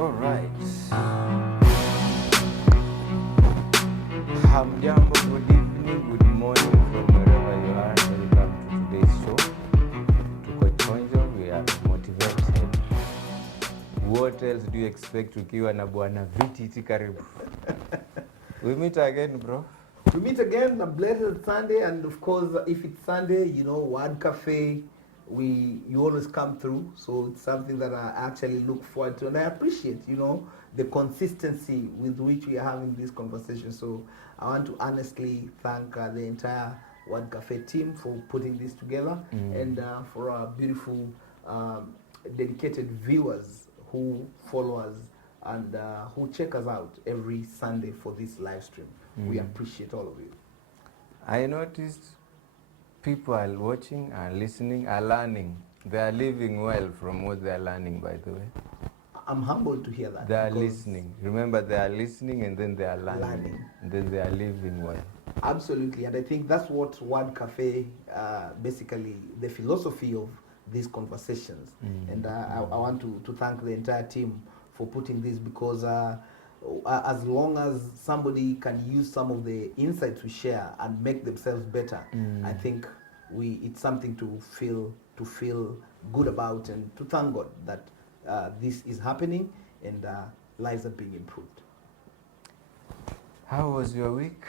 All right. Hamjambo, good evening, good morning from wherever you are. Welcome to today's show. Tuko chonjo, we are motivated. What else do you expect ukiwa na bwana Viti karibu? We meet again, bro. We meet again, a blessed Sunday, and of course, if it's Sunday, you know, Word Cafe, you always come through, so it's something that I actually look forward to, and I appreciate, you know, the consistency with which we are having this conversation. So I want to honestly thank the entire Word Cafe team for putting this together, and for our beautiful, dedicated viewers who follow us and who check us out every Sunday for this live stream. We appreciate all of you. I noticed people are watching and listening, are learning. They are living well from what they are learning, by the way. I'm humbled to hear that. They are listening. Remember, they are listening and then they are learning. And then they are living well. Absolutely. And I think that's what Word Cafe, basically, the philosophy of these conversations. And I want to thank the entire team for putting this, because as long as somebody can use some of the insights we share and make themselves better, I think it's something to feel good about, and to thank God that this is happening and lives are being improved. How was your week?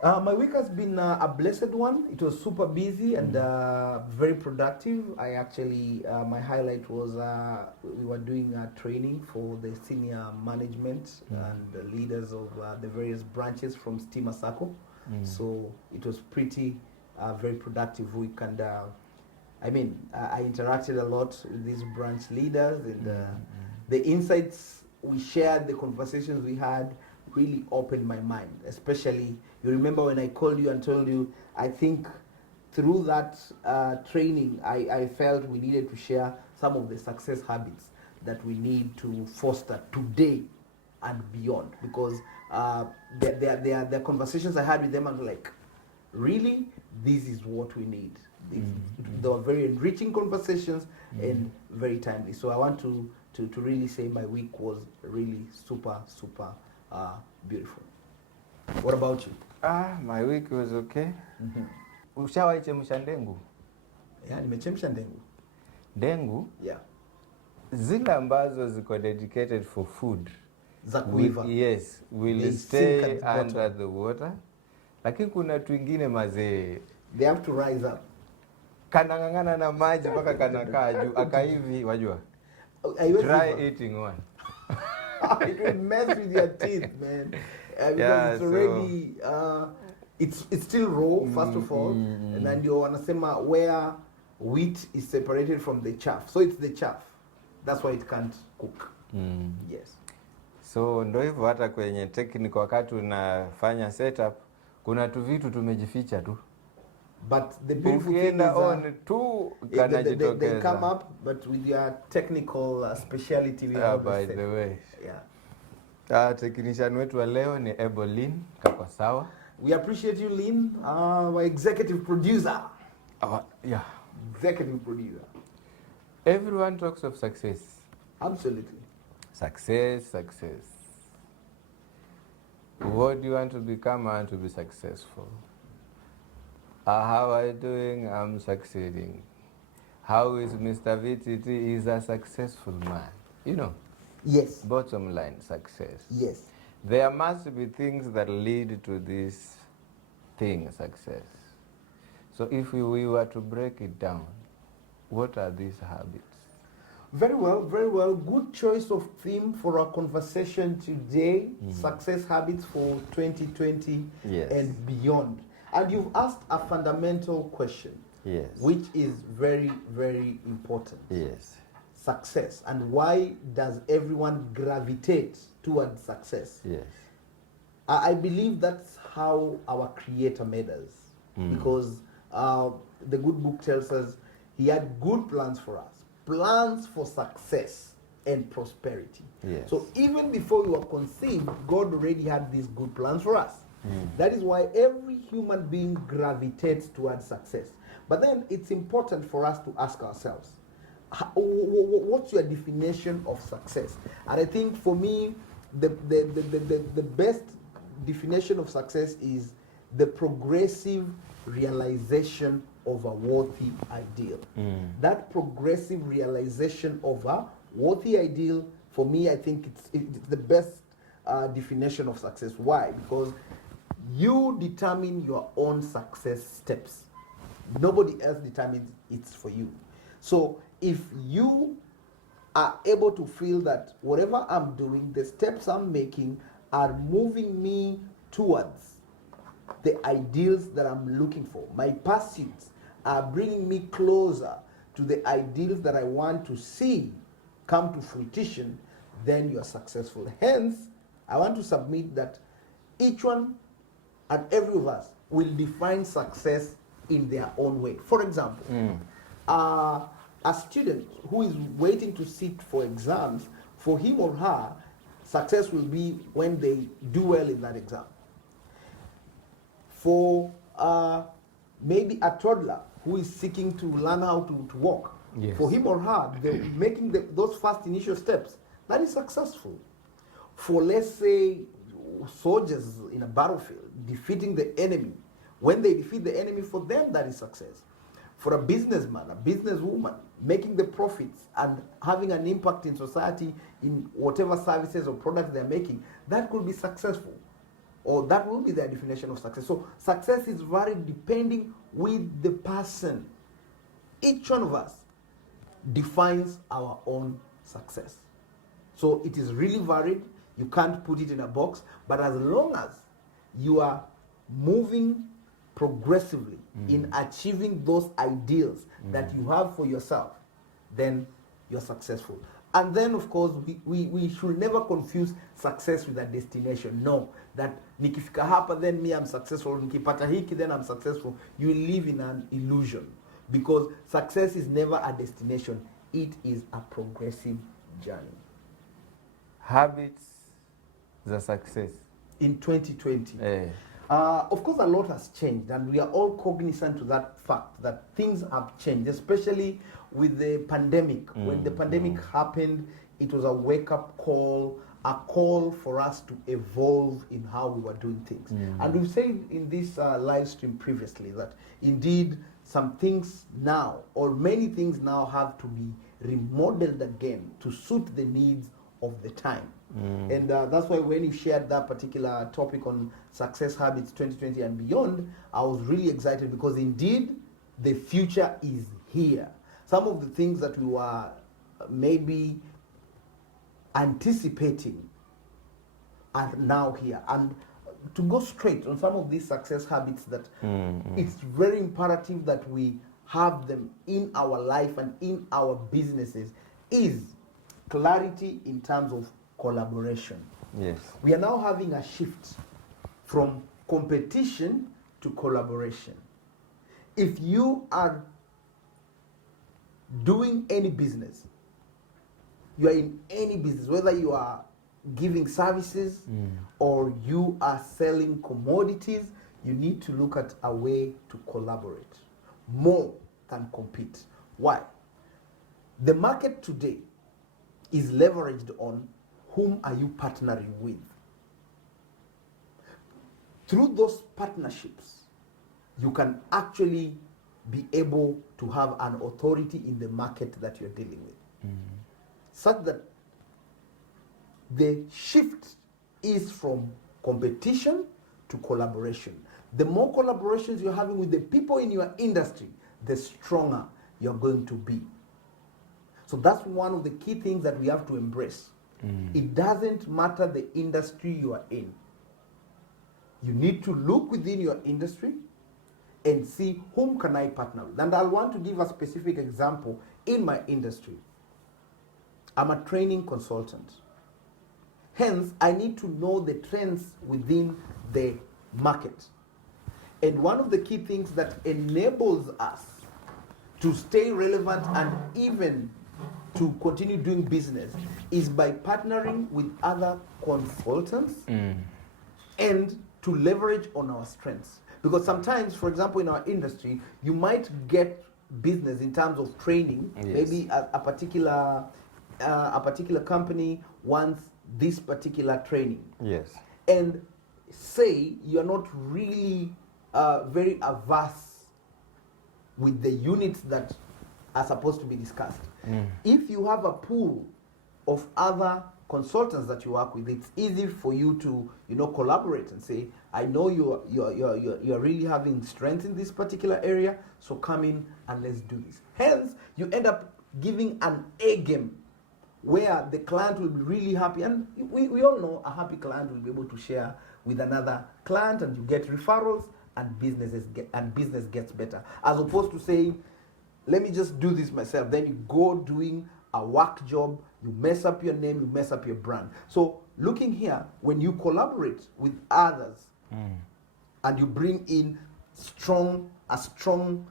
My week has been a blessed one. It was super busy and very productive. I actually, my highlight was we were doing training for the senior management and the leaders of the various branches from Steamer Circle. So it was pretty very productive week, and I mean, I interacted a lot with these branch leaders, and the insights we shared, the conversations we had, really opened my mind. Especially, you remember when I called you and told you, I think through that training, I felt we needed to share some of the success habits that we need to foster today and beyond. Because there are conversations I had with them, and like, really, this is what we need. They were very enriching conversations and very timely. So I want to really say my week was really super beautiful. What about you? My week was okay. Ushawahi chemsha ndengu? Yeah, nimechemsha ndengu. Ndengu? Yeah. Zile ambazo ziko dedicated for food. Za kuiva. Yes, will stay under the water. Lakini kuna twingine mazee. They have to rise up. Kanangangana na maji mpaka kanakaa juu. Akaivi, wajua. Try eating one. It will mess with your teeth, man. Because it's already, it's still raw, first of all. And then you wanasema where wheat is separated from the chaff. So it's the chaff. That's why it can't cook. Yes. So ndo hivyo, hata kwenye technical wakati unafanya setup, kuna tu vitu tumejificha tu. But the beautiful thing is they come up, but with your technical speciality. By the way. Yeah. Technician wetu wa leo ni Ebolin Kakosawa. We appreciate you, Lynn, our executive producer. Yeah. Executive producer. Everyone talks of success. Absolutely. Success. What do you want to become? I want to be successful. How are you doing? I'm succeeding. How is Mr. VTT? He's a successful man. You know? Yes. Bottom line, success. Yes. There must be things that lead to this thing, success. So if we were to break it down, what are these habits? Very well. Good choice of theme for our conversation today. Success habits for 2020 and beyond. And you've asked a fundamental question, which is very, very important. Yes. Success. And why does everyone gravitate towards success? Yes. I believe that's how our Creator made us. Because the good book tells us He had good plans for us. Plans for success and prosperity. Yes. So even before we were conceived, God already had these good plans for us. That is why every human being gravitates towards success. But then it's important for us to ask ourselves, What's your definition of success? And I think for me, the best definition of success is the progressive realization of a worthy ideal. That progressive realization of a worthy ideal, for me, I think it's the best definition of success. Why? Because you determine your own success steps. Nobody else determines it's for you. So if you are able to feel that whatever I'm doing, the steps I'm making are moving me towards the ideals that I'm looking for, my pursuits are bringing me closer to the ideals that I want to see come to fruition, then you are successful. Hence, I want to submit that each one and every of us will define success in their own way. For example, a student who is waiting to sit for exams, for him or her, success will be when they do well in that exam. For maybe a toddler who is seeking to learn how to walk, yes, for him or her, making those first initial steps, that is successful. For, let's say, soldiers in a battlefield, defeating the enemy, when they defeat the enemy, for them, that is success. For a businessman, a businesswoman, making the profits and having an impact in society in whatever services or products they're making, that could be successful. Or that will be their definition of success. So success is varied depending with the person. Each one of us defines our own success. So it is really varied. You can't put it in a box. But as long as you are moving progressively in achieving those ideals that you have for yourself, then you're successful. And then, of course, we should never confuse success with a destination. No, that nikifika hapa, then me, I'm successful. Nikipata hiki, then I'm successful. You live in an illusion, because success is never a destination. It is a progressive journey. Habits the success in 2020. Of course, a lot has changed, and we are all cognizant to that fact that things have changed, especially with the pandemic. When the pandemic happened, it was a wake-up call, a call for us to evolve in how we were doing things. And we've said in this live stream previously that indeed some things now, or many things now, have to be remodeled again to suit the needs of the time. And that's why when you shared that particular topic on success habits 2020 and beyond, I was really excited, because indeed the future is here. Some of the things that we were maybe anticipating are now here. And to go straight on some of these success habits that it's very imperative that we have them in our life and in our businesses is clarity in terms of collaboration. Yes. We are now having a shift from competition to collaboration. If you are doing any business, you are in any business, whether you are giving services or you are selling commodities, you need to look at a way to collaborate more than compete. Why? The market today is leveraged on whom are you partnering with. Through those partnerships, you can actually be able to have an authority in the market that you're dealing with. Such that the shift is from competition to collaboration. The more collaborations you're having with the people in your industry, the stronger you're going to be. So that's one of the key things that we have to embrace. It doesn't matter the industry you are in. You need to look within your industry and see whom can I partner with. And I'll want to give a specific example in my industry. I'm a training consultant. Hence, I need to know the trends within the market. And one of the key things that enables us to stay relevant and even to continue doing business is by partnering with other consultants and to leverage on our strengths. Because sometimes, for example, in our industry, you might get business in terms of training. Yes. Maybe a particular company wants this particular training. Yes. And say you're not really very averse with the units that are supposed to be discussed. If you have a pool of other consultants that you work with, it's easy for you to, you know, collaborate and say, I know you're really having strength in this particular area, so come in and let's do this. Hence, you end up giving an A game where the client will be really happy, and we all know a happy client will be able to share with another client, and you get referrals, and business gets better, as opposed to saying, let me just do this myself. Then you go doing a work job, you mess up your name, you mess up your brand. So looking here, when you collaborate with others and you bring in a strong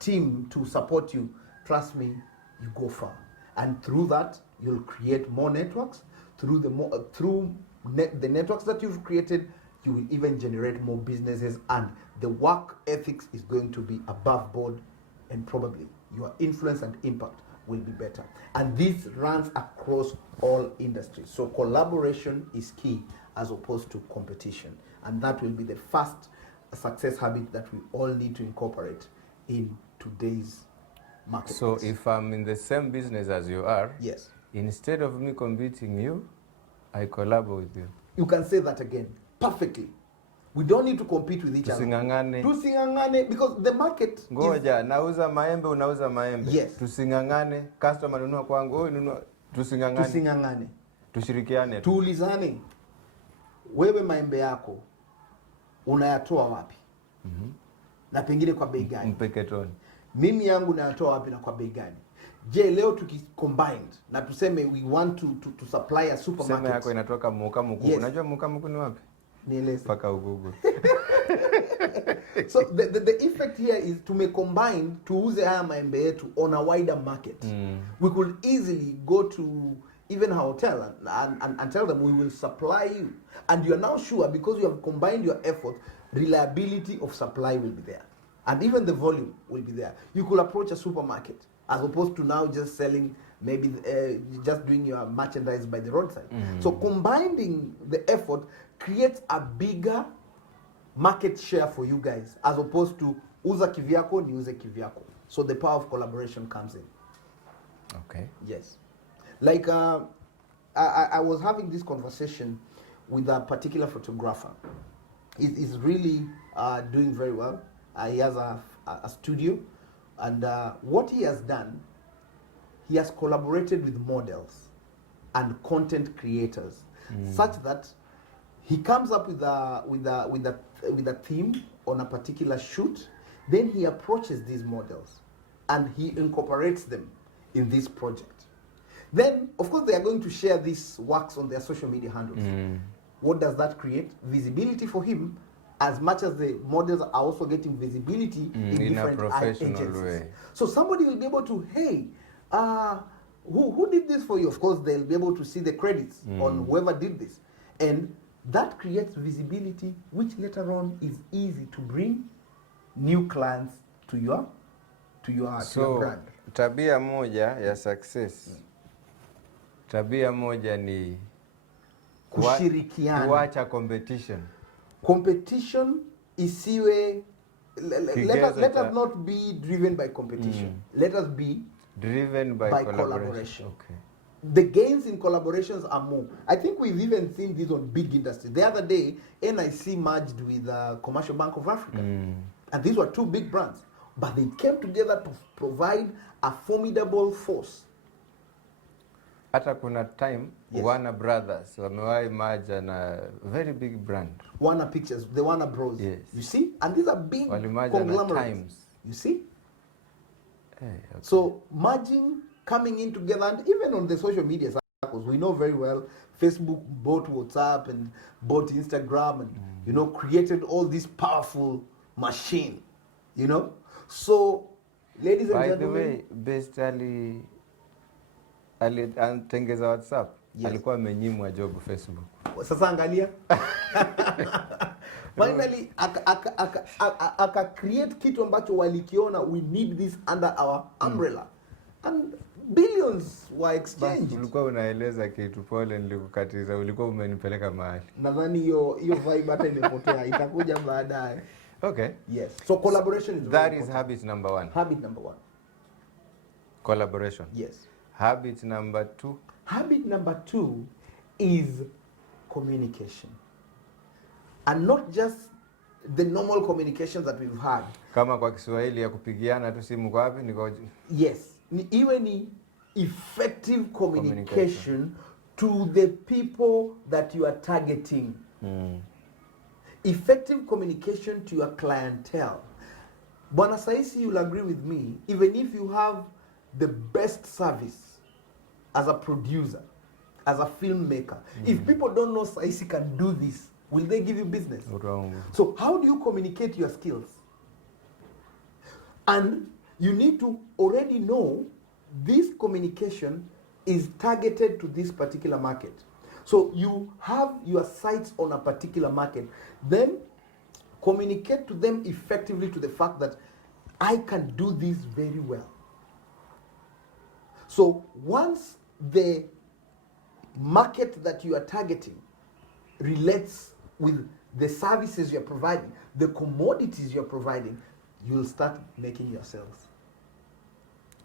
team to support you, trust me, you go far. And through that, you'll create more networks. Through the networks that you've created, you will even generate more businesses, and the work ethics is going to be above board, and probably your influence and impact will be better. And this runs across all industries. So collaboration is key as opposed to competition. And that will be the first success habit that we all need to incorporate in today's market. So if I'm in the same business as you are, yes, instead of me competing you, I collaborate with you. You can say that again perfectly. We don't need to compete with each other. Tusingangane, because the market ngoja nauza maembe, unauza maembe. Yes. Tusingangane, customer nunua kwangu, wewe nunua, tusingangane. Tushirikiane. Tuulizane. Wewe maembe yako unayatoa wapi? Na pengine kwa bei gani? Mpeketoni. Mimi yangu nayatoa wapi na kwa bei gani? Je, leo tukicombined na tuseme we want to supply a supermarket. Sema yako inatoka Mukamuku. Yes. Unajua Mukamuku ni wapi? Nieleze. Paka Ugugu. So the effect here is to make combine tuuze haya maembe yetu on a wider market. We could easily go to even a hotel and tell them we will supply you. And you are now sure, because you have combined your effort, reliability of supply will be there. And even the volume will be there. You could approach a supermarket as opposed to now just selling, maybe just doing your merchandise by the roadside. So combining the effort creates a bigger market share for you guys, as opposed to uza kivyako niuze kivyako. So the power of collaboration comes in. Okay. Yes. Like I was having this conversation with a particular photographer. He's really doing very well. He has a studio, and what he has done, he has collaborated with models and content creators, such that he comes up with a theme on a particular shoot. Then he approaches these models and he incorporates them in this project. Then, of course, they are going to share these works on their social media handles. What does that create? Visibility for him, as much as the models are also getting visibility in different agencies. Way. So somebody will be able to, hey, who did this for you? Of course, they'll be able to see the credits on whoever did this. And that creates visibility, which later on is easy to bring new clients to your brand. Tabia moja ya success. Tabia moja ni kushirikiana. Kuacha competition. Competition isiwe, let us not be driven by competition. Let us be driven by collaboration. Okay. The gains in collaborations are more. I think we've even seen this on big industries. The other day, NIC merged with Commercial Bank of Africa. And these were two big brands. But they came together to provide a formidable force. Hata kuna time, yes. Warner Brothers wamewahi merge na very big brand. Warner Pictures, the Warner Bros. Yes. You see? And these are big conglomerates. You see? Hey, okay. So merging, coming in together, and even on the social media circles, we know very well, Facebook bought WhatsApp and bought Instagram and, created all this powerful machine, So, ladies and gentlemen. By the way, Best alitengeza WhatsApp, yes. Alikuwa amenyimwa job Facebook. Sasa angalia. Finally aka create kitu ambacho walikiona, we need this under our umbrella. And billions were exchanged. Ulikuwa unaeleza kitu, pole nilikukatiza, ulikuwa umenipeleka mahali. Nadhani hiyo vibe hata imepotea, itakuja baadaye. Okay. Yes. So collaboration is that is habit number 1. Habit number 1. Collaboration. Yes. Habit number 2. Habit number 2 is communication. And not just the normal communications that we've had. Kama kwa Kiswahili ya kupigiana tu simu kwa wapi niko. Yes. Iwe ni effective communication to the people that you are targeting. Effective communication to your clientele. Bwana Saisi, you'll agree with me, even if you have the best service as a producer, as a filmmaker, if people don't know Saisi can do this, will they give you business? Wrong. So how do you communicate your skills? And you need to already know this communication is targeted to this particular market. So you have your sights on a particular market. Then communicate to them effectively to the fact that I can do this very well. So once the market that you are targeting relates with the services you're providing, the commodities you're providing, you'll start making your sales.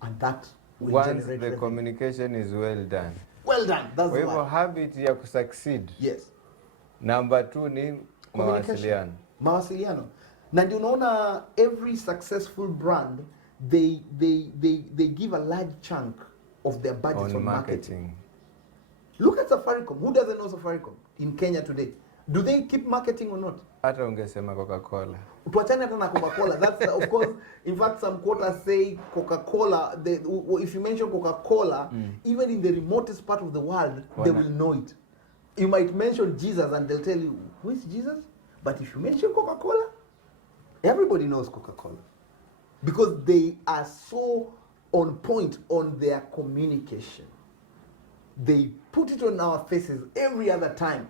And that will once generate the revenue. Communication is well done. Well done. That's Kwa the hivyo one. habit ya kusucceed. Yes. Number 2 ni mawasiliano. Mawasiliano. Na ndio unaona every successful brand they give a large chunk of their budget on marketing. Look at Safaricom. Who doesn't know Safaricom in Kenya today? Do they keep marketing or not? Hata ungesema Coca-Cola. Tuachane hata na Coca-Cola. That's of course, in fact, some quotas say Coca-Cola. If you mention Coca-Cola, even in the remotest part of the world, they will know it. You might mention Jesus and they'll tell you, who is Jesus? But if you mention Coca-Cola, everybody knows Coca-Cola. Because they are so on point on their communication. They put it on our faces every other time.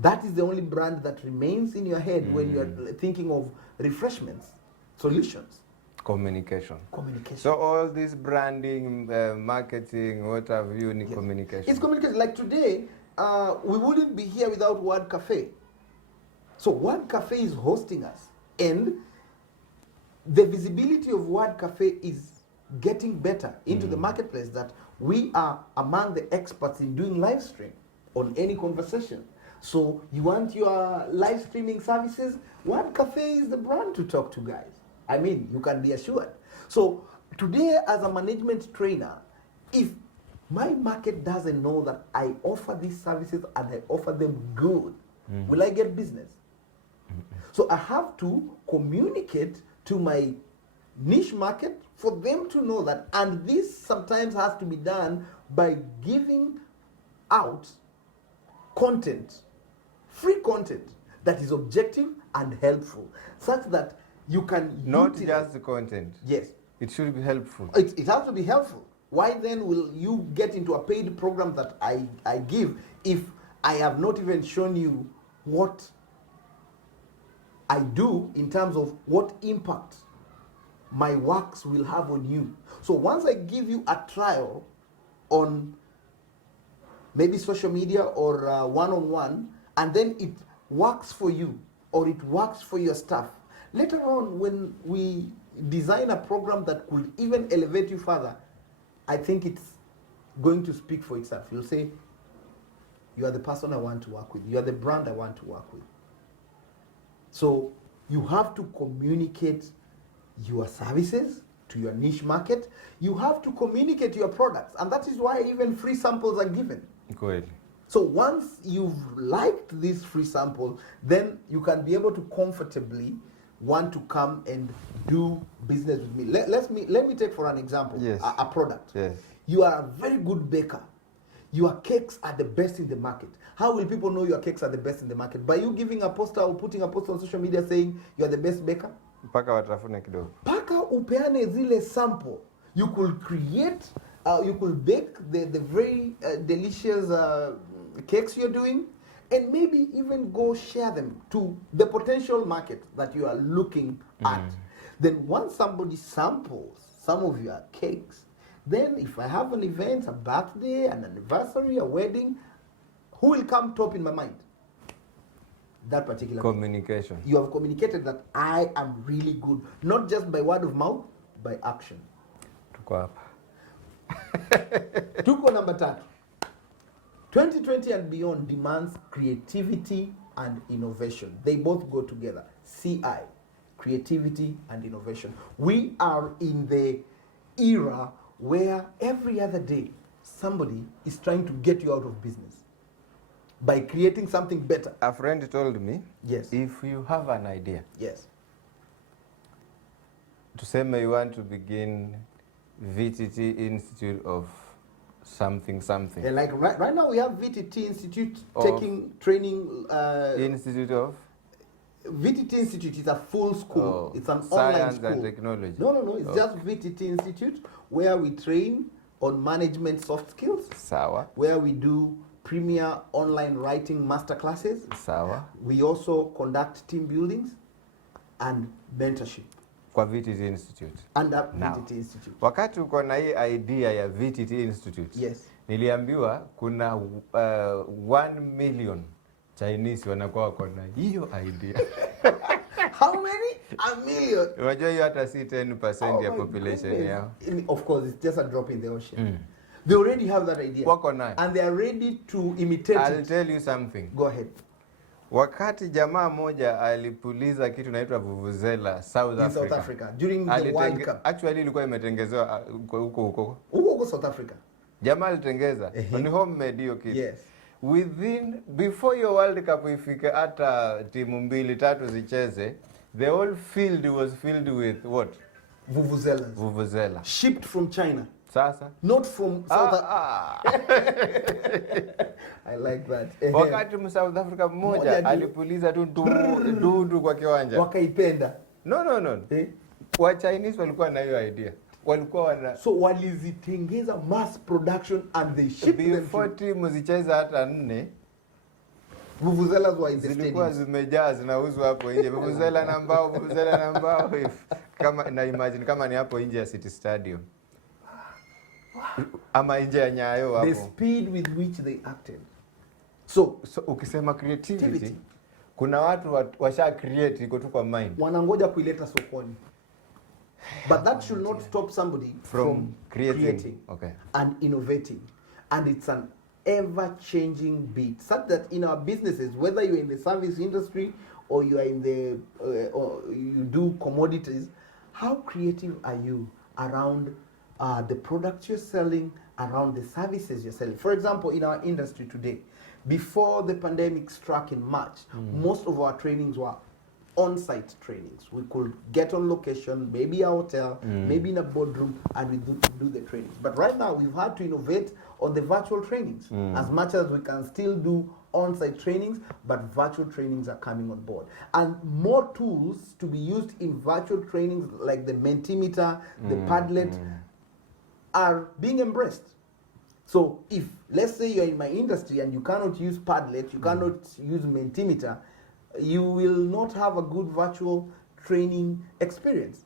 That is the only brand that remains in your head when you are thinking of refreshments, solutions. Communication. Communication. So all this branding, marketing, what have you, yes. Communication. It's communication. Like today, we wouldn't be here without Word Cafe. So Word Cafe is hosting us. And the visibility of Word Cafe is getting better into the marketplace, that we are among the experts in doing live stream on any conversation. So you want your live streaming services? Word Cafe is the brand to talk to, guys. I mean, you can be assured. So today, as a management trainer, if my market doesn't know that I offer these services and I offer them good, will I get business? So I have to communicate to my niche market for them to know that. And this sometimes has to be done by giving out content, free content that is objective and helpful, such that you can not utilize. just the content. Yes, it should be helpful. It has to be helpful. Why then will you get into a paid program that I give if I have not even shown you what I do in terms of what impact my works will have on you? So once I give you a trial on maybe social media or one-on-one, and then it works for you or it works for your staff, later on when we design a program that could even elevate you further, I think it's going to speak for itself. You'll say, you are the person I want to work with. You are the brand I want to work with. So you have to communicate your services to your niche market. You have to communicate your products. And that is why even free samples are given. Good. So once you've liked this free sample, then you can be able to comfortably want to come and do business with me. Let me take for an example, yes. a product. Yes. You are a very good baker. Your cakes are the best in the market. How will people know your cakes are the best in the market? By you giving a poster or putting a poster on social media saying you are the best baker? Paka watafune kidogo. Paka upeane zile sample. You could create, you could bake the very delicious cakes you're doing, and maybe even go share them to the potential market that you are looking at. Then once somebody samples some of your cakes, then if I have an event, a birthday, an anniversary, a wedding, who will come top in my mind? That particular communication. You have communicated that I am really good, not just by word of mouth, by action. Tuko hapa. Tuko number 3. 2020 and beyond demands creativity and innovation. They both go together. CI, creativity and innovation. We are in the era where every other day somebody is trying to get you out of business by creating something better. A friend told me, yes, if you have an idea, yes, to say you want to begin VTT Institute of something. Yeah, like right now we have VTT Institute taking training. Institute of? VTT Institute is a full school. It's an Science online school. and technology. No. It's just VTT Institute where we train on management soft skills. Sawa. Where we do premier online writing master classes. Sawa. We also conduct team buildings and mentorship. Kwa VTT Institute. Under VTT Institute. Wakati uko na hii idea ya VTT Institute. Yes. Niliambiwa kuna 1 million Chinese wanakuwa wako na hiyo idea. How many? 1 million. Unajua hiyo hata si 10% ya population yao. Of course, it's just a drop in the ocean. They already have that idea. Wako nayo. And they are ready to imitate I'll it. tell you something. Go ahead. Wakati jamaa moja alipuliza kitu inaitwa vuvuzela South Africa. In South Africa during the World Cup. Actually ilikuwa imetengezewa huko. Huko South Africa. Jamaa alitengeza. Ni homemade hiyo kitu. Yes. Before your World Cup ifike hata timu 2-3 zicheze, the whole field was filled with what? Vuvuzelas. Vuvuzela. Shipped from China. Sasa? Not from South I like that. Wakati South Africa mmoja alipuliza tu dudu kwa kiwanja. Wakaipenda. No. Wa Chinese walikuwa na hiyo idea. Walikuwa wana so walizitengeza mass production and they shipped them. Before timu zicheza hata 4 vuvuzelas were in the zilikuwa zimejaa zinauzwa hapo nje. Vuvuzela na mbao kama na imagine kama ni hapo nje ya City Stadium. Ama nje ya Nyayo hapo. The speed with which they acted. So ukisema creativity, kuna watu washa create iko tu kwa mind. Wanangoja kuileta sokoni. But that should not stop somebody from creating and innovating. And it's an ever-changing beat. Such that in our businesses, whether you're in the service industry or you are in the or you do commodities, how creative are you around the products you're selling, around the services you're selling? For example, in our industry today, before the pandemic struck in March, most of our trainings were on-site trainings. We could get on location, maybe a hotel, maybe in a boardroom, and we do the trainings. But right now, we've had to innovate on the virtual trainings. As much as we can still do on-site trainings, but virtual trainings are coming on board. And more tools to be used in virtual trainings, like the Mentimeter, the Padlet, are being embraced. So if, let's say you're in my industry and you cannot use Padlet, you cannot use Mentimeter, you will not have a good virtual training experience.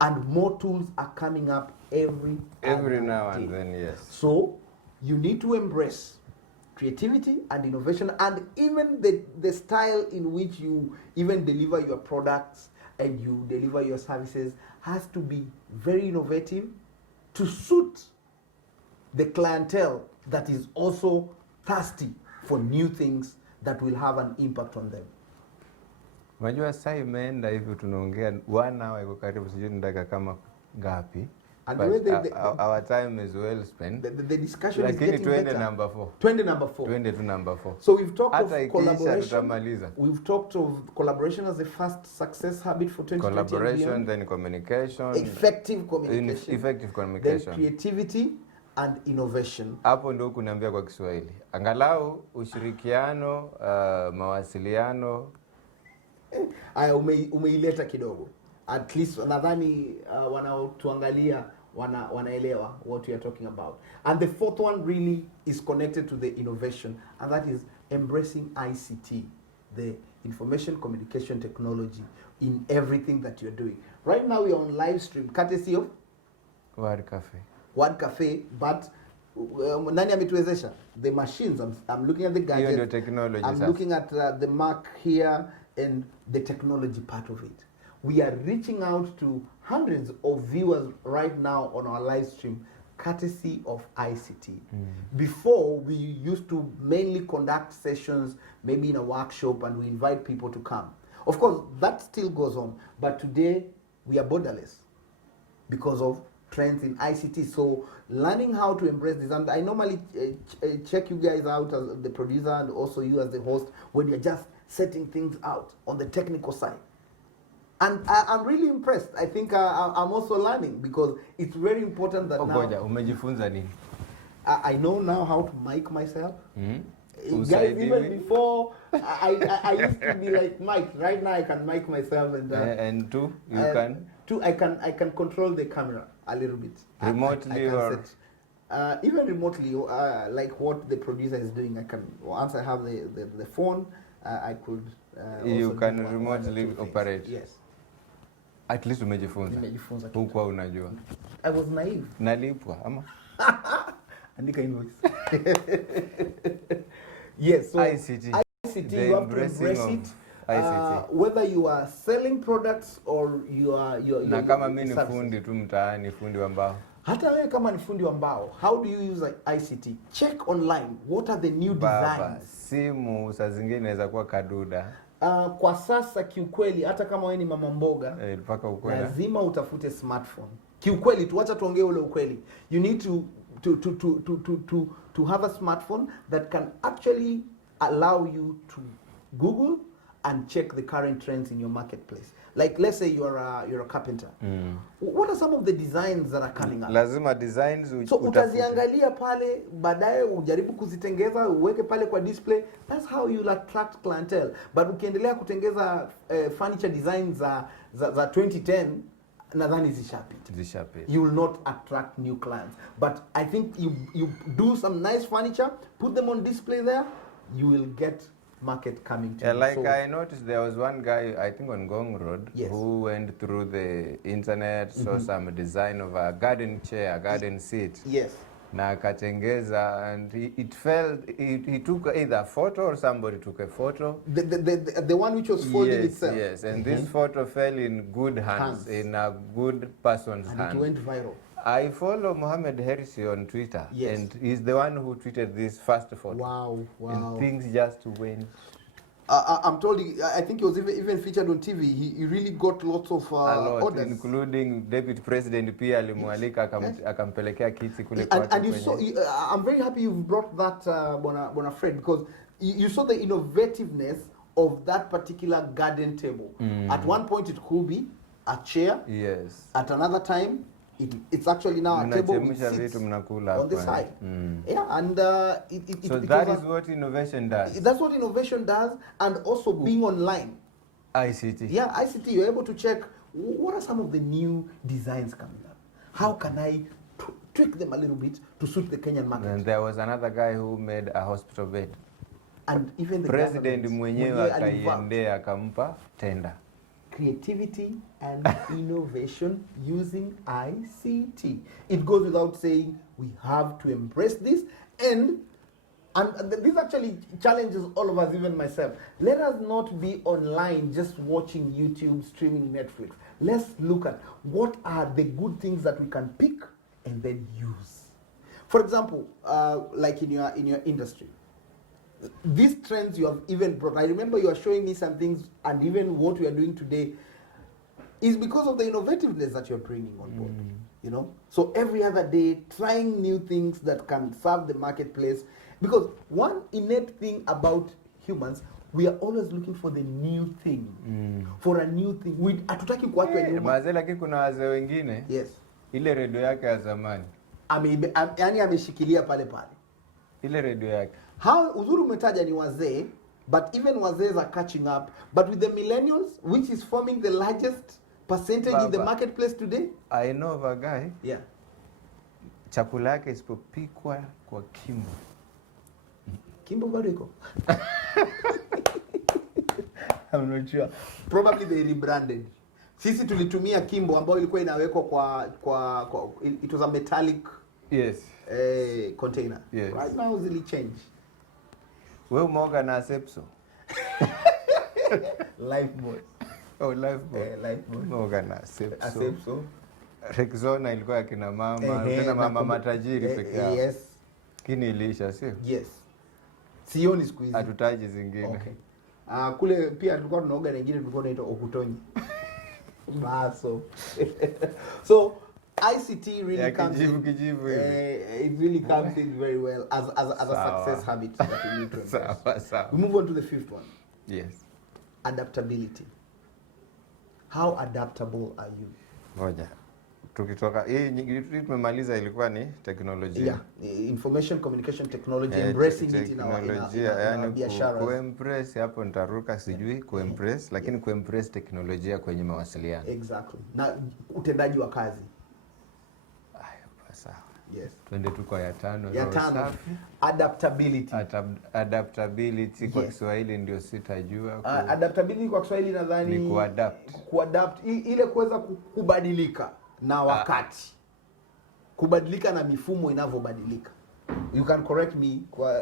And more tools are coming up every now and then, yes. So you need to embrace creativity and innovation, and even the style in which you even deliver your products and you deliver your services has to be very innovative to suit the clientele that is also thirsty for new things that will have an impact on them. Unajua saa imeenda hivi tunaongea 1 hour iko karibu sijui ndaka kama ngapi. And our time is well spent. The discussion is getting better. Lakini number 4. Twende number 4. Twende to number 4. So we've talked of collaboration. Tutamaliza. We've talked of collaboration as the first success habit for 2020. Collaboration, then communication. Effective communication. Effective communication. Then creativity and innovation. Hapo ndio kuniambia kwa Kiswahili. Angalau ushirikiano, mawasiliano. Aya umeileta kidogo. At least nadhani wanaotuangalia wanaelewa what we are talking about. And the fourth one really is connected to the innovation, and that is embracing ICT, the information communication technology, in everything that you're doing. Right now we are on live stream courtesy of Word Cafe. Word Cafe, but nani ametuwezesha? The machines. I'm looking at the gadgets. Hiyo ndio technology I'm sasa. looking at the Mac here and the technology part of it. We are reaching out to hundreds of viewers right now on our live stream, courtesy of ICT. Before, we used to mainly conduct sessions, maybe in a workshop, and we invite people to come. Of course, that still goes on, but today we are borderless because of trends in ICT. So learning how to embrace this, and I normally check you guys out as the producer and also you as the host when you're just setting things out on the technical side. And I'm really impressed. I think I'm also learning because it's very important that now umejifunza nini? I know now how to mic myself. Guys, Usaidiwi. even before I used to be like Mike. Right now I can mic myself And two, you can? Two, I can control the camera a little bit. Remotely I can or? set, even remotely, like what the producer is doing. I can, once I have the phone, I could You also can do one or remotely two things. operate. Yes. At least umejifunza. Nimejifunza kitu. Hukuwa unajua. I was naive. Nalipwa ama? Andika invoice. Yes, so ICT. ICT, you have to embrace it. ICT. Whether you are selling products or you are Na kama mimi ni services. fundi tu mtaani, fundi wa mbao. Hata wewe kama ni fundi wa mbao, how do you use ICT? Check online, what are the new designs? Simu saa zingine inaweza kuwa kaduda. Kwa sasa kiukweli, hata kama wewe ni mama mboga, Mpaka ukweli. lazima utafute smartphone. Kiukweli, tuacha tuongee ule ukweli. You need to have a smartphone that can actually allow you to Google and check the current trends in your marketplace. Like, let's say you're a carpenter. What are some of the designs that are coming up? Lazima designs So utaziangalia pale, baadaye ujaribu kuzitengeza, uweke pale kwa display. That's how you'll attract clientele. But ukiendelea kutengeza furniture designs za 2010, nadhani zishapita. You will not attract new clients. But I think you do some nice furniture, put them on display there, you will get market coming to you. Like, so, I noticed there was one guy, I think on Gong Road, yes, who went through the internet, saw some design of a garden chair, a garden seat. Yes. Na akatengeza, and he took either a photo or somebody took a photo. The one which was folding itself. Yes, and this photo fell in good hands, in a good person's hand. It went viral. I follow Mohammed Hersi on Twitter, yes, and he's the one who tweeted this first photo. Wow. And things just went. I'm told, I think he was even featured on TV. He really got lots of orders. Including Deputy President pia alimwalika akampelekea kiti kule kwake. And you saw, I'm very happy you've brought that, Bona Fred, because you saw the innovativeness of that particular garden table. At one point it could be a chair. Yes. At another time, it's actually now a table with seats on the side. Yeah, and so that is what innovation does. That's what innovation does, and also being online. ICT. Yeah, ICT, you're able to check what are some of the new designs coming up. How can I tweak them a little bit to suit the Kenyan market? And there was another guy who made a hospital bed. And even the president mwenyewe akaiendea akampa tender. Creativity and innovation using ICT. It goes without saying we have to embrace this, and this actually challenges all of us, even myself. Let us not be online just watching YouTube, streaming Netflix. Let's look at what are the good things that we can pick and then use. For example, like in your industry, these trends you have even brought. I remember you are showing me some things, and even what we are doing today is because of the innovativeness that you're bringing on board. You know, so every other day trying new things that can serve the marketplace. Because one innate thing about humans, we are always looking for the new thing, for a new thing. We hatutaki kuachwa nyuma. Mazee, lakini kuna wazee wengine. Yes. Ile redio yake ya zamani. Yani ameshikilia pale pale. Ile redio yake. How uzuri umetaja ni wazee, but even wazee are catching up. But with the millennials, which is forming the largest percentage in the marketplace today. I know of a guy. Yeah. Chakula yake isipopikwa kwa kimo. Kimbo bado iko? I'm not sure. Probably they rebranded. Sisi tulitumia Kimbo ambayo ilikuwa inawekwa kwa it was a metallic container. Yes. Right now zili change. Wewe umeoga na Asepso? Lifeboat. Oh, Lifeboat. Lifeboat. Umeoga na Asepso. Asepso. Rexona ilikuwa ya kina mama, tena mama matajiri peke yao. Yes. Kini ilisha, sio? Yes. Sioni siku hizi. Hatutaji zingine. Okay. Kule pia tulikuwa tunaoga na nyingine tulikuwa tunaita Okutonyi. Baso. So ICT really comes in. It really comes in very well as a success habit that we need to embrace. We move on to the fifth one. Yes. Adaptability. How adaptable are you? Moja. Tukitoka hii tumemaliza ilikuwa ni teknolojia. Yeah, information communication technology, embracing it in our biashara. Kuembrace hapo nitaruka sijui kuembrace lakini kuembrace teknolojia kwenye mawasiliano. Exactly. Na utendaji wa kazi. Sawa. Yes. Twende tu kwa ya tano. Adaptability. Adaptability kwa Kiswahili ndio sitajua. Adaptability kwa Kiswahili nadhani ni kuadapt ile kuweza kubadilika na wakati. Kubadilika na mifumo inavyobadilika. You can correct me kwa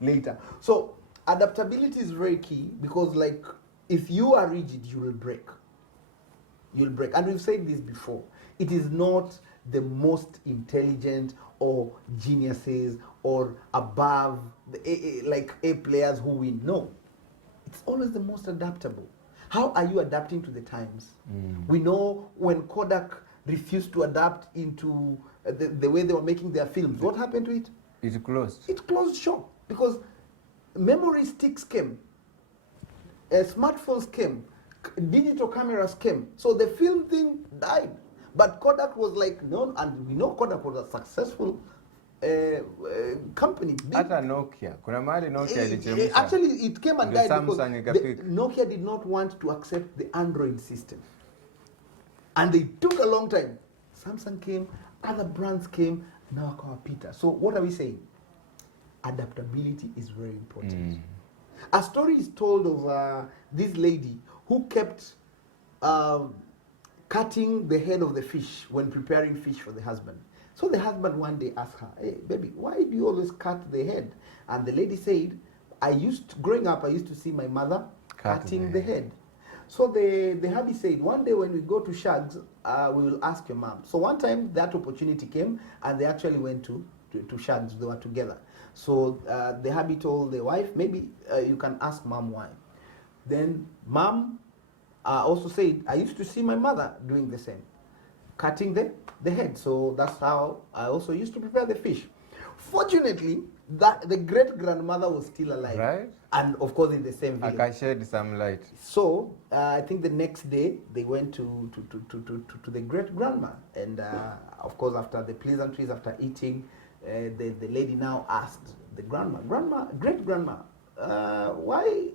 later. So adaptability is very key because like if you are rigid you will break. You'll break. And we've said this before. It is not the most intelligent or geniuses or above like A players who win. No. It's always the most adaptable. How are you adapting to the times? We know when Kodak refused to adapt into the way they were making their films, what happened to it? It closed. It closed shop because memory sticks came, smartphones came, digital cameras came. So the film thing died. But Kodak was like, no, and we know Kodak was a successful company. Hata Nokia. Kuna mahali Nokia ilichemsha. Actually, it came and died because Nokia did not want to accept the Android system. And they took a long time. Samsung came, other brands came, now Peter. So what are we saying? Adaptability is very important. A story is told of this lady who kept cutting the head of the fish when preparing fish for the husband. So the husband one day asked her, "Hey, baby, why do you always cut the head?" And the lady said, growing up, I used to see my mother cutting the head. So the hubby said, one day when we go to Shags, we will ask your mom. So one time that opportunity came and they actually went to Shags. They were together. So the hubby told the wife, maybe you can ask mom why. Then mom also said, I used to see my mother doing the same, cutting the head. So that's how I also used to prepare the fish. Fortunately, the great-grandmother was still alive. Right. And of course in the same village. I can shed some light. So I think the next day they went to the great-grandma. And of course after the pleasantries, after eating, the lady now asked the great-grandma, why...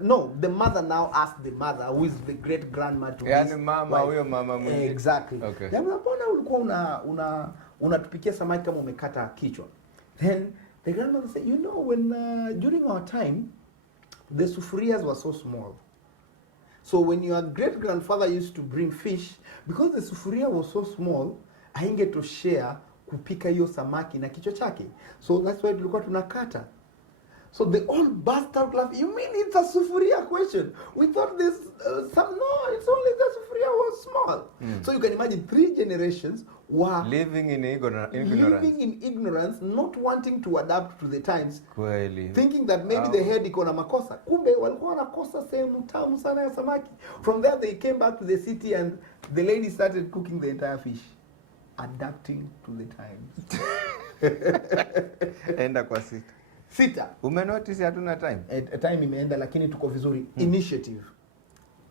no, the mother now asked the mother, who is the great-grandma to Yani mama huyo mama mwingine. Exactly. Okay. Mbona ulikuwa unatupikia samaki kama umekata kichwa? Then the grandmother said, you know, when during our time, the sufurias were so small. So when your great-grandfather used to bring fish, because the sufuria was so small, haingetoshare kupika hiyo samaki na kichwa chake. So that's why tulikuwa tunakata. So they all burst out laughing. You mean it's a sufuria question? We thought this, no, it's only the sufuria was small. So you can imagine 3 generations were living in ignorance, not wanting to adapt to the times. Kweli. Thinking that maybe the head iko na makosa. Kumbe walikuwa wanakosa sehemu tamu sana ya samaki. From there they came back to the city and the lady started cooking the entire fish. Adapting to the times. Enda kwa sita. Umenotice hatuna time? Time imeenda lakini tuko vizuri. Initiative.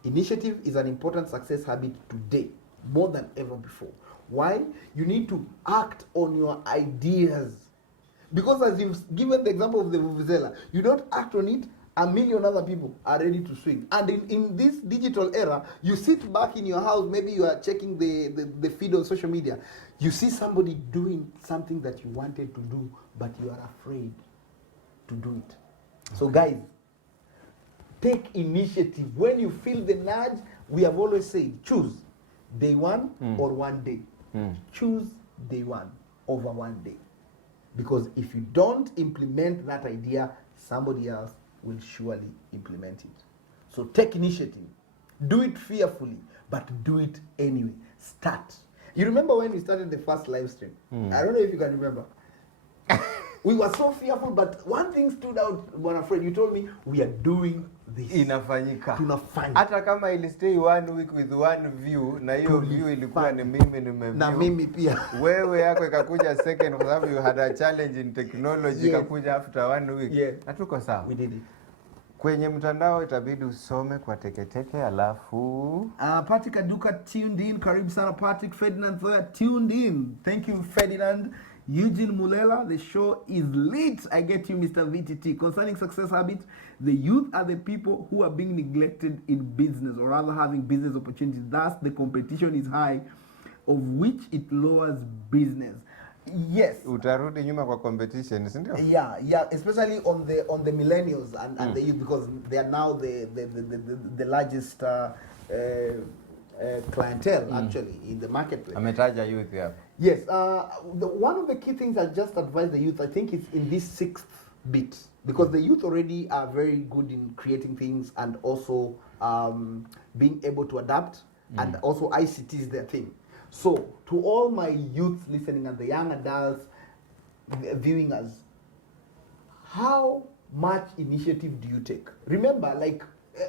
Initiative is an important success habit today, more than ever before. Why? You need to act on your ideas. Because as you've given the example of the vuvuzela, you don't act on it, a million other people are ready to swing. And in this digital era, you sit back in your house, maybe you are checking the feed on social media, you see somebody doing something that you wanted to do, but you are afraid. to do it. So guys, take initiative. When you feel the nudge, we have always said, choose day one or one day. Choose day one over one day. Because if you don't implement that idea, somebody else will surely implement it. So take initiative. Do it fearfully, but do it anyway. Start. You remember when we started the first live stream? I don't know if you can remember. We were so fearful, but one thing stood out, Bwana Fred. You told me we are doing this. Inafanyika. Tunafanya. Hata kama ili stay 1 week with 1 view, na hiyo view ilikuwa ni mimi nimeview. Na mimi pia. Wewe yako ikakuja second kwa sababu you had a challenge in technology, ikakuja after 1 week. Na tuko sawa. We did it. Kwenye mtandao itabidi usome kwa teketeke alafu Patrick Aduka tuned in. Karibu sana Patrick. Ferdinand Thoya tuned in. Thank you Ferdinand. Eugene Mulela, the show is lit. I get you, Mr. VTT. Concerning success habits, the youth are the people who are being neglected in business, or rather having business opportunities. Thus, the competition is high, of which it lowers business. Yes. Utarudi nyuma kwa competition, isn't it? Yeah, especially on the millennials and the youth, because they are now the largest clientele actually in the marketplace. Ametaja youth hapa. Yes, one of the key things I just advise the youth, I think it's in this 6th bit, because the youth already are very good in creating things and also being able to adapt, and also ICT is their thing. So, to all my youth listening and the young adults viewing us, how much initiative do you take? Remember, like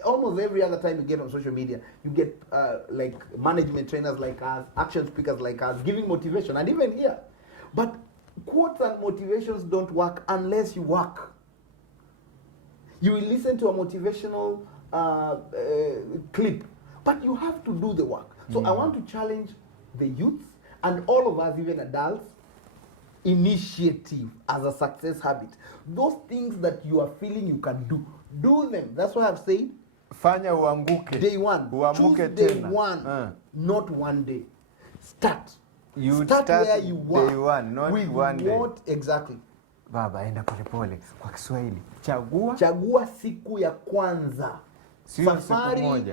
almost every other time you get on social media, you get like management trainers like us, action speakers like us, giving motivation, and even here. But quotes and motivations don't work unless you work. You will listen to a motivational clip, but you have to do the work. So I want to challenge the youth and all of us, even adults, initiative as a success habit. Those things that you are feeling you can do, do them. That's why I've said, fanya uanguke. Day one. Uamuke Choose day tena. one, not one day. Start. You start where you want. Day one, not with one day. What exactly? Baba, enda polepole kwa Kiswahili. Chagua siku ya kwanza. Safari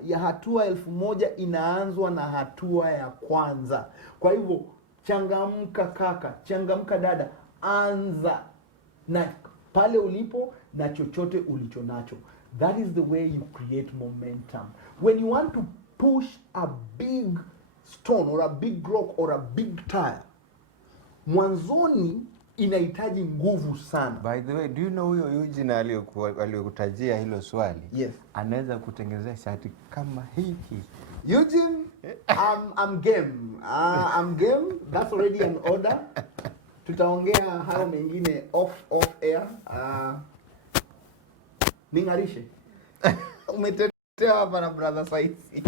ya hatua 1000 inaanzwa na hatua ya kwanza. Kwa hivyo changamka kaka, changamka dada, anza na pale ulipo na chochote ulicho nacho. That is the way you create momentum. When you want to push a big stone or a big rock or a big tire, mwanzoni inahitaji nguvu sana. By the way, do you know huyo Eugene aliyokutajia hilo swali? Yes. Anaweza kutengenezea shati kama hiki. Eugene, I'm game. I'm game. That's already an order. Tutaongea hayo mengine off air. Ningarishe. Umetetea hapa na brother Saisi.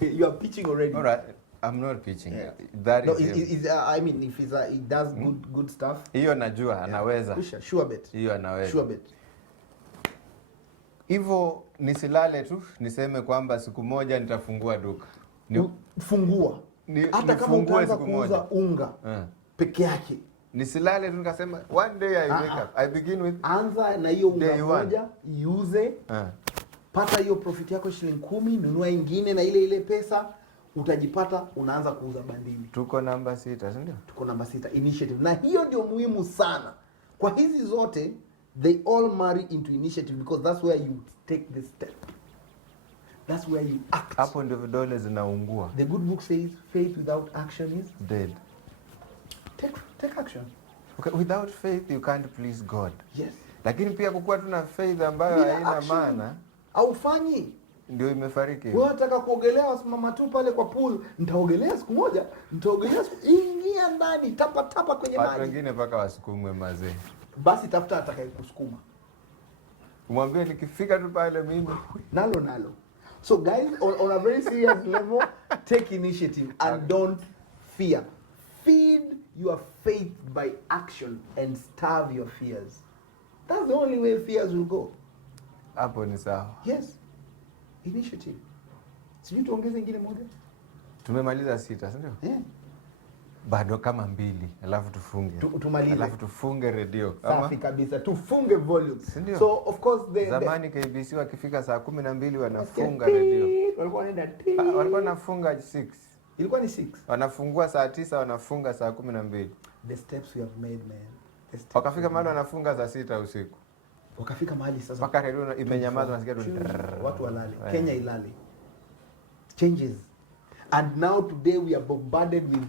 You are pitching already. All right. I'm not pitching. Yeah. That no, is I mean, if he does good stuff. Hiyo najua anaweza. Sure bet. Hiyo anaweza. Sure bet. Hivyo nisilale tu niseme kwamba siku moja nitafungua duka. Fungua. Hata kama utaanza kuuza unga peke yake. Nisilale tu nikasema one day I wake up. I begin with anza na hiyo unga moja, iuze. Pata hiyo profit yako shilingi 10, nunua ingine na ile pesa, utajipata unaanza kuuza bandini. Tuko namba 6, si ndio? Tuko namba 6, initiative. Na hiyo ndio muhimu sana. Kwa hizi zote they all marry into initiative, because that's where you take the step. That's where you act. Hapo ndio vidole zinaungua. The good book says faith without action is dead. Take action. Okay, without faith you can't please God. Yes. Lakini pia kukuwa tuna faith ambayo haina maana haufanyi, ndio imefariki. Wewe unataka kuogelea, usimama tu pale kwa pool, nitaogelea siku moja, ingia ndani, tapa kwenye maji. Watu wengine paka wasukumwe mazee. Basi tafuta atakayekusukuma. Umwambie nikifika tu pale mimi nalo. So guys, on a very serious level, take initiative and don't fear. Feed your faith by action and starve your fears. That's the only way fears will go. Hapo ni sawa. Yes. Initiative. Sijui tuongeze ingine moja? Tumemaliza 6, si ndio? Yeah. bado kama 2 alafu tufunge. Tumalize. Alafu tufunge radio. Safi kabisa. Tufunge volume. Sindio? So of course zamani KBC wakifika saa 12 wanafunga radio. Walikuwa wanaenda walikuwa wanafunga 6. Ilikuwa ni 6. Wanafungua saa 9 wanafunga saa 12. The steps we have made, man. Wakafika mahali wanafunga saa 6 usiku. Wakafika mahali sasa mpaka radio imenyamaza, unasikia tu watu walale. Kenya ilale. Changes. And now today we are bombarded with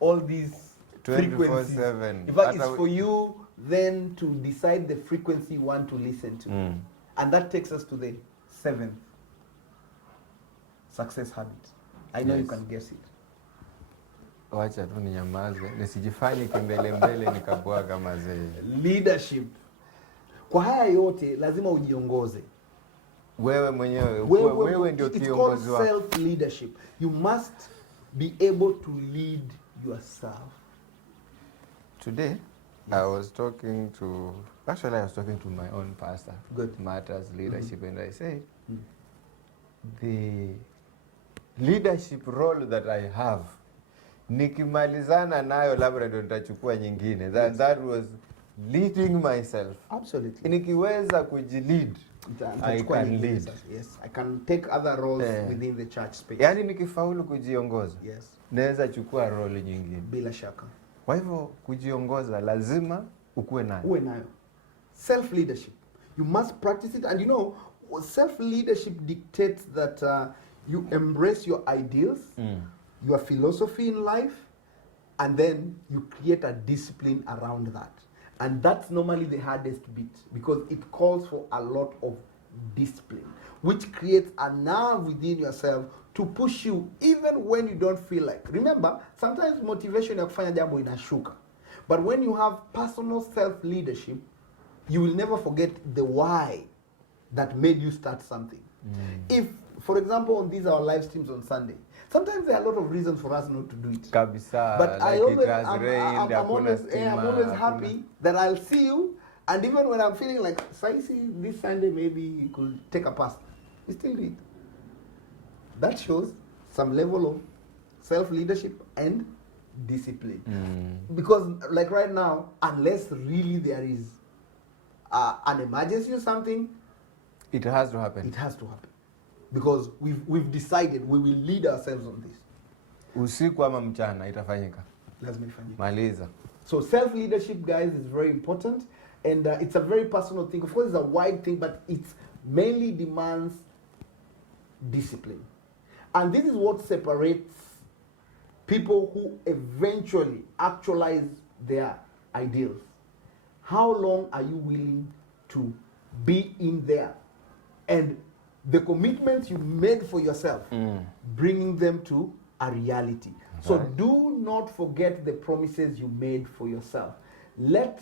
all these 24/7. In fact, it's for you then to decide the frequency you want to listen to. And that takes us to the 7th success habit. I know you can guess it. Wacha tu ninyamaze, nisijifanye kimbele nikabwa kama zee. Leadership. Kwa haya yote lazima ujiongoze. Wewe mwenyewe, wewe ndio kiongozi wako. It's called self leadership. You must be able to lead yourself. Today, yes. I was talking to my own pastor. Good. Matters leadership, and I said, the leadership role that I have, nikimalizana nayo labda ndio nitachukua nyingine. That was leading myself. Absolutely. Nikiweza kujilead, I can lead. Yes, I can take other roles within the church space. Yani nikifaulu kujiongoza, yes, naweza chukua role nyingine. Bila shaka. Kwa hivyo kujiongoza lazima ukuwe nayo. Uwe nayo. Self leadership. You must practice it, and you know, self leadership dictates that you embrace your ideals, your philosophy in life, and then you create a discipline around that. And that's normally the hardest bit, because it calls for a lot of discipline, which creates a nerve within yourself to push you even when you don't feel like. Remember, sometimes motivation ya kufanya jambo inashuka. But when you have personal self-leadership, you will never forget the why that made you start something. If, for example, on these our live streams on Sunday, sometimes there are a lot of reasons for us not to do it. Kabisa, but like I'm always happy that I'll see you, and even when I'm feeling like, this Sunday maybe you could take a pass, we still do it. That shows some level of self-leadership and discipline. Because like right now, unless really there is an emergency or something, it has to happen. It has to happen. Because we've decided we will lead ourselves on this. Usiku ama mchana itafanyika. Lazima ifanyike. Maliza. So self-leadership, guys, is very important. And it's a very personal thing. Of course, it's a wide thing, but it mainly demands discipline. And this is what separates people who eventually actualize their ideals. How long are you willing to be in there? And the commitments you made for yourself, bringing them to a reality. Right. So do not forget the promises you made for yourself. Let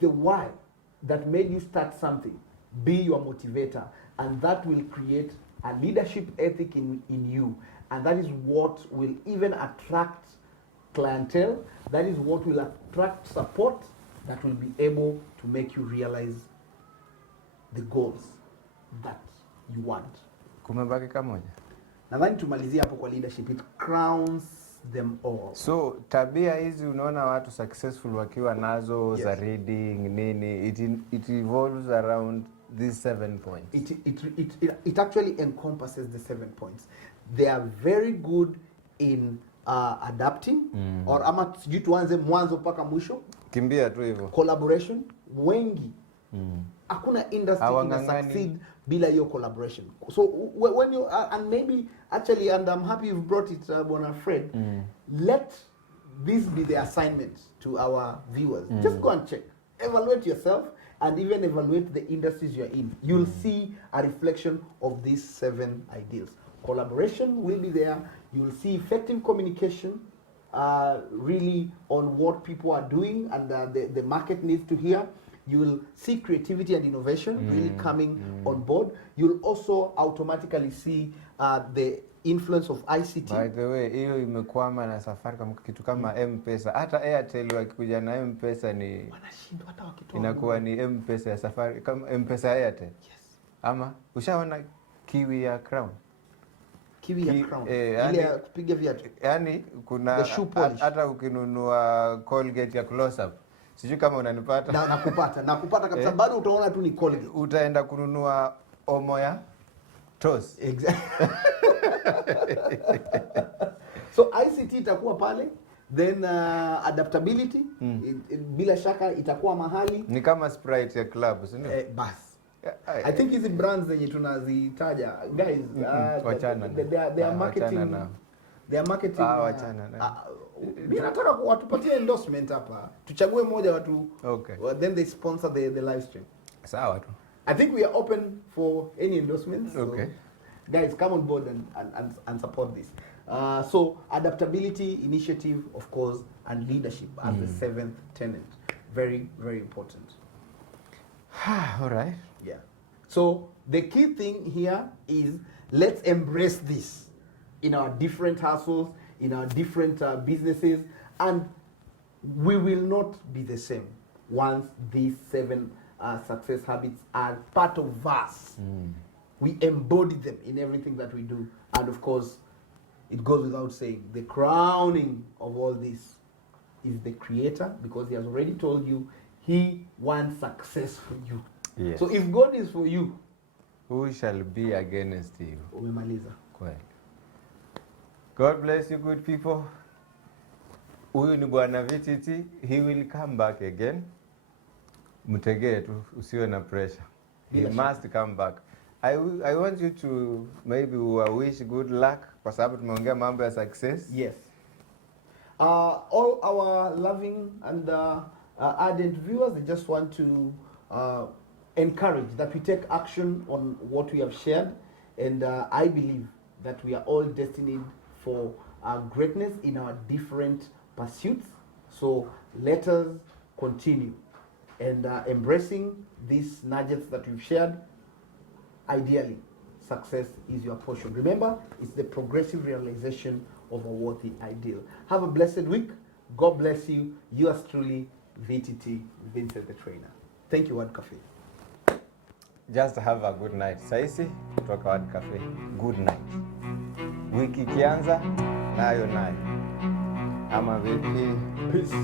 the why that made you start something be your motivator, and that will create a leadership ethic in you. And that is what will even attract clientele. That is what will attract support that will be able to make you realize the goals that you want. Kumebaki kamoja. Nadhani tumalizie hapo kwa leadership. It crowns them all. So tabia hizi unaona watu successful wakiwa nazo, za reading nini, it evolves around these 7 points. It actually encompasses the 7 points. They are very good in adapting, or ama sijui tuanze mwanzo mpaka mwisho. Kimbia tu hivyo. Collaboration, wengi. Hakuna industry can succeed bila hiyo collaboration. So when you and maybe actually, and I'm happy you've brought it, Bwana Fred. Let this be the assignment to our viewers. Just go and check, evaluate yourself, and even evaluate the industries you're in. You'll see a reflection of these 7 ideals. Collaboration will be there. You'll see effective communication, really on what people are doing and the market needs to hear. You will see creativity and innovation really coming on board. You'll also automatically see the influence of ICT. By the way, hiyo imekwama na Safaricom kitu kama M-Pesa. Hata Airtel wakikuja na M-Pesa ni wanashindwa hata wakitoa. Inakuwa ni M-Pesa ya Safaricom, M-Pesa ya Airtel. Yes. Ama ushaona Kiwi ya Crown? Kiwi ya crown. Yani, ile ya kupiga viatu. Yani kuna hata ukinunua Colgate ya close up. Sijui kama unanipata. Nakupata kabisa. Bado utaona tu ni Colgate. Utaenda kununua omo ya toss. Exactly. So ICT itakuwa pale, then adaptability bila shaka itakuwa mahali. Ni kama Sprite ya club, si ndio? Bas. I think hizi brands zenye tunazitaja guys, they are marketing. Wachana na. Mimi nataka watupatie endorsement hapa. Tuchague moja watu. Okay. Then they sponsor the live stream. Sawa tu. I think we are open for any endorsements. Okay. So, guys, come on board and support this. So adaptability, initiative, of course, and leadership as the seventh tenet. Very, very important. All right. Yeah. So the key thing here is let's embrace this in our different hustles, in our different businesses, and we will not be the same once these 7 success habits are part of us. We embody them in everything that we do. And of course, it goes without saying, the crowning of all this is the Creator, because He has already told you He wants success for you. Yes. So if God is for you, who shall be against you? Umemaliza. Kweli. God bless you, good people. Huyu ni Bwana VTT. He will come back again. Mtegee tu, usiwe na pressure. He must come back. I want you to maybe wish good luck kwa sababu tumeongea mambo ya success. Yes. All our loving and ardent viewers, I just want to encourage that we take action on what we have shared, and I believe that we are all destined for greatness in our different pursuits. So let us continue and embracing these nuggets that we've shared. Ideally, success is your portion. Remember, it's the progressive realization of a worthy ideal. Have a blessed week. God bless you. Yours truly, VTT, Vincent the Trainer. Thank you, Word Cafe. Just have a good night. Saisi kutoka Word Cafe. Good night. Wiki ikianza nayo nayo. Ama vipi? Peace.